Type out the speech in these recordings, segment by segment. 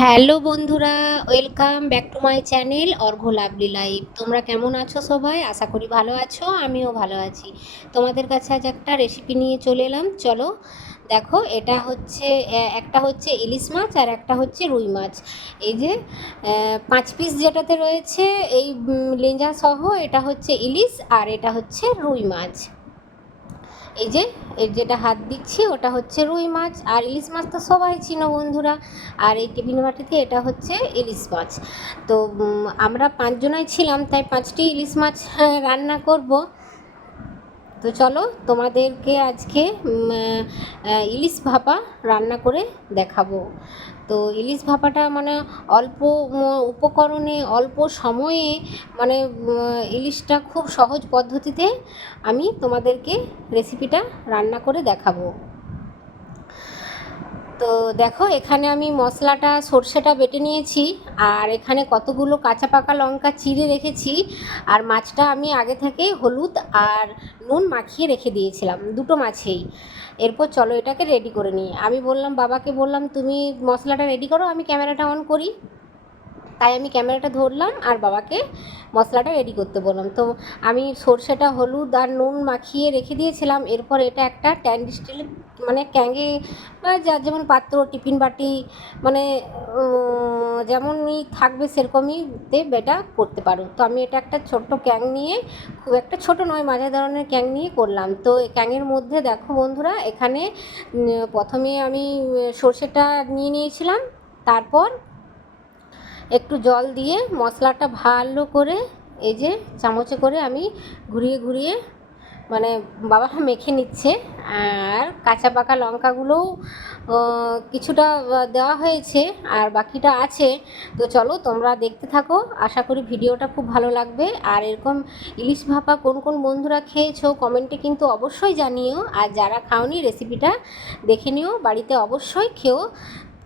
Hello বন্ধুরা, welcome back to my channel Argho lovely life. তোমরা কেমন আছো সবাই? আশা করি ভালো আছো, আমিও ভালো আছি। তোমাদের কাছে আজ একটা রেসিপি নিয়ে চলে এলাম। চলো, দেখো, এটা হচ্ছে একটা হচ্ছে ইলিশ মাছ আর একটা হচ্ছে রুই মাছ। এই যে পাঁচ পিস যেটাতে রয়েছে, এই লেঞ্জা সহ এটা হচ্ছে ইলিশ আর এটা হচ্ছে রুই মাছ। এই যে, এর যেটা হাত দিচ্ছি ওটা হচ্ছে রুই মাছ আর ইলিশ মাছ তো সবাই চিনো বন্ধুরা। আর এই টিফিন বাটিতে এটা হচ্ছে ইলিশ মাছ। তো আমরা পাঁচজনাই ছিলাম, তাই পাঁচটি ইলিশ মাছ রান্না করব। তো চলো, তোমাদেরকে আজকে ইলিশ ভাপা রান্না করে দেখাবো। তো ইলিশ ভাপাটা মানে অল্প উপকরণে, অল্প সময়ে মানে ইলিশটা খুব সহজ পদ্ধতিতে আমি তোমাদেরকে রেসিপিটা রান্না করে দেখাবো। তো দেখো, এখানে আমি মশলাটা, সর্ষেটা বেটে নিয়েছি, আর এখানে কতগুলো কাঁচা পাকা লঙ্কা চিড়ে রেখেছি, আর মাছটা আমি আগে থেকে হলুদ আর নুন মাখিয়ে রেখে দিয়েছিলাম, দুটো মাছেই। এরপর চলো এটাকে রেডি করে নিই। আমি বললাম, বাবাকে বললাম, তুমি মশলাটা রেডি করো, আমি ক্যামেরাটা অন করি। তাই আমি ক্যামেরাটা ধরলাম আর বাবাকে মশলাটা রেডি করতে বললাম। তো আমি সর্ষেটা, হলুদ আর নুন মাখিয়ে রেখে দিয়েছিলাম। এরপর এটা একটা ট্যান্ড স্টিলের মানে ক্যাঙ্গে যার যেমন পাত্র, টিফিন বাটি মানে যেমনই থাকবে সেরকমই তে বেটা করতে পারো। তো আমি এটা একটা ছোট্ট ক্যাং নিয়ে, খুব একটা ছোট নয়, মাঝারি ধরনের ক্যাং নিয়ে করলাম। তো এই ক্যাঙের মধ্যে দেখো বন্ধুরা, এখানে প্রথমে আমি সর্ষেটা নিয়ে নিয়েছিলাম। তারপর একটু জল দিয়ে মশলাটা ভালো করে এই যে চামচে করে আমি ঘুরিয়ে ঘুরিয়ে মানে বাবা মেখে নিচ্ছে। আর কাঁচা পাকা লঙ্কাগুলোও কিছুটা দেওয়া হয়েছে আর বাকিটা আছে। তো চলো তোমরা দেখতে থাকো। আশা করি ভিডিওটা খুব ভালো লাগবে। আর এরকম ইলিশ ভাপা কোন কোন বন্ধুরা খেয়েছো কমেন্টে কিন্তু অবশ্যই জানিও। আর যারা খাওনি রেসিপিটা দেখে নিও, বাড়িতে অবশ্যই খেও।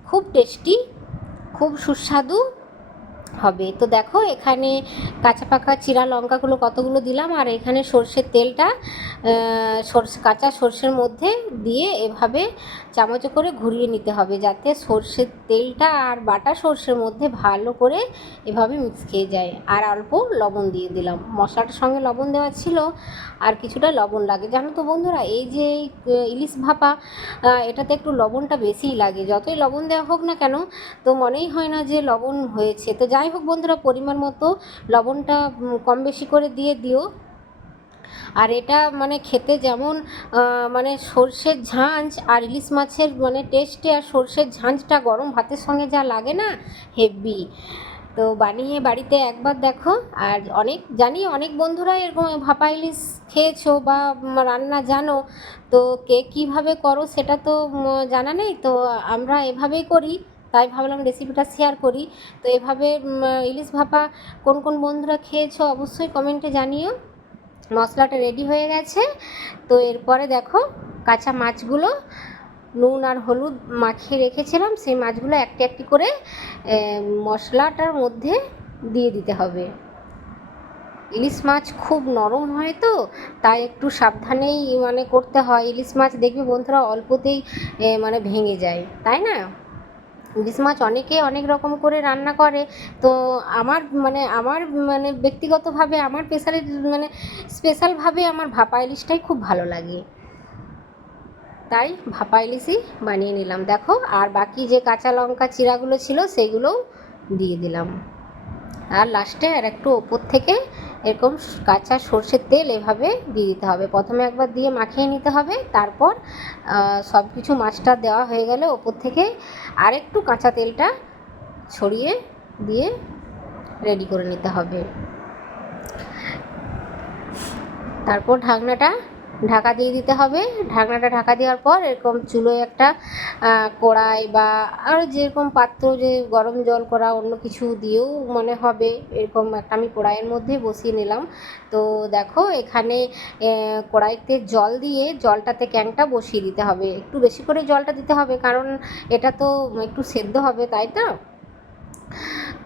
খুব টেস্টি, খুব সুস্বাদু হবে। তো দেখো, এখানে কাঁচা পাকা চিরা লঙ্কাগুলো কতগুলো দিলাম, আর এখানে সর্ষের তেলটা সর্ষে, কাঁচা সর্ষের মধ্যে দিয়ে এভাবে চামচ করে ঘুরিয়ে নিতে হবে, যাতে সর্ষের তেলটা আর বাটা সর্ষের মধ্যে ভালো করে এভাবে মিক্স খেয়ে যায়। আর অল্প লবণ দিয়ে দিলাম। মশলাটার সঙ্গে লবণ দেওয়া ছিল, আর কিছুটা লবণ লাগে। জানো তো বন্ধুরা, এই যে ইলিশ ভাপা এটাতে একটু লবণটা বেশিই লাগে। যতই লবণ দেওয়া হোক না কেন, তো মনেই হয় না যে লবণ হয়েছে। তো যাই হোক বন্ধুরা, পরিমাণ মতো লবণটা কম বেশি করে দিয়ে দিও। আর এটা মানে খেতে যেমন মানে সর্ষের ঝাঁঝ আর ইলিশ মাছের মানে টেস্টে আর সর্ষের ঝাঁঝটা গরম ভাতের সঙ্গে যা লাগে না, হেভি। তো বানিয়ে বাড়িতে একবার দেখো। আর অনেক, জানি অনেক বন্ধুরা এরকম ভাপা ইলিশ খেয়েছো বা রান্না জানো, তো কে কীভাবে করো সেটা তো জানা নেই। তো আমরা এভাবেই করি। তাই ভাবলাম রেসিপিটা শেয়ার করি। তো এভাবে ইলিশ ভাপা কোন কোন বন্ধুরা খেয়েছো অবশ্যই কমেন্টে জানিও। মশলাটা রেডি হয়ে গেছে। তো এরপরে দেখো, কাঁচা মাছগুলো নুন আর হলুদ মাখিয়ে রেখেছিলাম। সেই মাছগুলো একটি একটি করে মশলাটার মধ্যে দিয়ে দিতে হবে। ইলিশ মাছ খুব নরম হয় তো, তাই একটু সাবধানেই মানে করতে হয়। ইলিশ মাছ দেখবে বন্ধুরা অল্পতেই মানে ভেঙে যায়। তাই না? ইলিশ মাছ অনেকে অনেক রকম করে রান্না করে। তো আমার মানে আমার মানে ব্যক্তিগতভাবে আমার স্পেশালি মানে স্পেশালভাবে আমার ভাপা ইলিশটাই খুব ভালো লাগে। তাই ভাপা ইলিশই বানিয়ে নিলাম। দেখো, আর বাকি যে কাঁচা লঙ্কা চিরাগুলো ছিল সেইগুলোও দিয়ে দিলাম। আর লাস্টে আর একটু ওপর থেকে এরকম কাঁচা সর্ষের তেল এভাবে দিয়ে দিতে হবে। প্রথমে একবার দিয়ে মাখিয়ে নিতে হবে, তারপর সব কিছু মাছটা দেওয়া হয়ে গেলে ওপর থেকে আরেকটু কাঁচা তেলটা ছড়িয়ে দিয়ে রেডি করে নিতে হবে। তারপর ঢাকনাটা ঢাকা দিয়ে দিতে হবে। ঢাকনাটা ঢাকা দেওয়ার পর এরকম চুলোয় একটা কড়াই বা আর যেরকম পাত্র যে গরম জল করা অন্য কিছু দিয়েও মনে হবে, এরকম একটা আমি কড়াইয়ের মধ্যে বসিয়ে নিলাম। তো দেখো এখানে কড়াইতে জল দিয়ে জলটাতে ক্যাংটা বসিয়ে দিতে হবে। একটু বেশি করে জলটা দিতে হবে কারণ এটা তো একটু সেদ্ধ হবে, তাই তো?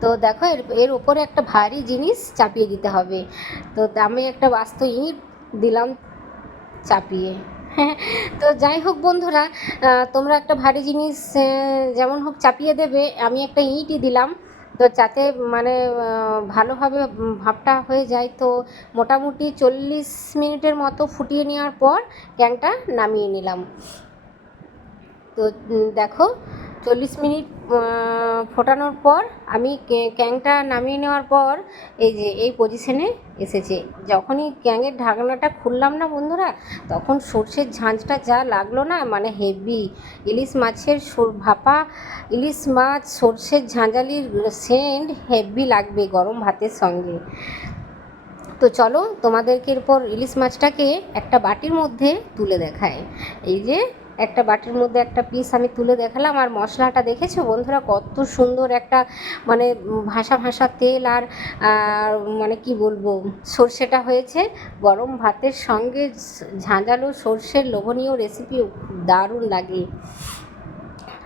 তো দেখো এর এর ওপরে একটা ভারী জিনিস চাপিয়ে দিতে হবে। তো আমি একটা বাস্ত ইট দিলাম চাপিয়ে। তো যাই হোক বন্ধুরা তোমরা একটা ভারী জিনিস যেমন হোক চাপিয়ে দেবে, আমি একটা ইঁটই দিলাম। তো যাতে মানে ভালোভাবে ভাপটা হয়ে যায়, তো মোটামুটি চল্লিশ মিনিটের মতো ফুটিয়ে নেওয়ার পর ক্যাংটা নামিয়ে নিলাম। তো দেখো চল্লিশ মিনিট ফোটানোর পর আমি ক্যাংটা নামিয়ে নেওয়ার পর এই যে, এই পজিশনে এসেছে। যখনই ক্যাংয়ের ঢাকনাটা খুললাম না বন্ধুরা, তখন সর্ষের ঝাঁঝটা যা লাগল না মানে হেভি। ইলিশ মাছের ভাপা, ইলিশ মাছ, সর্ষের ঝাঁঝালির সেন্ট হেভি লাগবে গরম ভাতের সঙ্গে। তো চলো তোমাদেরকে এরপর ইলিশ মাছটাকে একটা বাটির মধ্যে তুলে দেখায় এই যে একটা বাটির মধ্যে একটা পিস আমি তুলে দেখালাম আর মশলাটা দেখেছ বন্ধুরা? কত সুন্দর একটা মানে ভাসা ভাসা তেল আর মানে কি বলব, সর্ষেটা হয়েছে। গরম ভাতের সঙ্গে ঝাঁঝালো সর্ষের লোভনীয় রেসিপি দারুণ লাগে।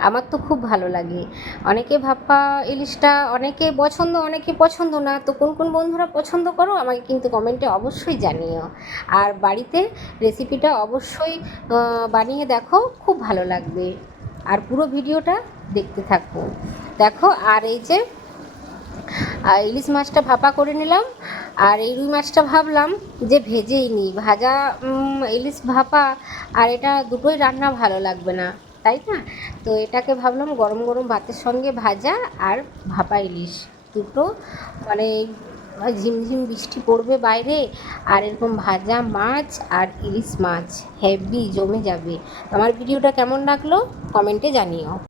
আমার তো খুব ভালো লাগে। অনেকে ভাপা ইলিশটা অনেকে পছন্দ অনেকে পছন্দ না। তো কোন কোন বন্ধুরা পছন্দ করো আমাকে কিন্তু কমেন্টে অবশ্যই জানিও। আর বাড়িতে রেসিপিটা অবশ্যই বানিয়ে দেখো, খুব ভালো লাগবে। আর পুরো ভিডিওটা দেখতে থাকো। দেখো, আর এই যে ইলিশ মাছটা ভাপা করে নিলাম। আর এই রুই মাছটা ভাবলাম যে ভেজেই নিই। ভাজা ইলিশ ভাপা আর এটা দুটোই রান্না ভালো লাগবে না। তাই না? তো এটাকে ভাবলাম গরম গরম ভাতের সঙ্গে ভাজা আর ভাপা ইলিশ। দুটো মানে ঝিমঝিম বৃষ্টি পড়বে বাইরে আর এরকম ভাজা মাছ আর ইলিশ মাছ। হেভি জমে যাবে। আমার ভিডিওটা কেমন লাগল? কমেন্টে জানিও।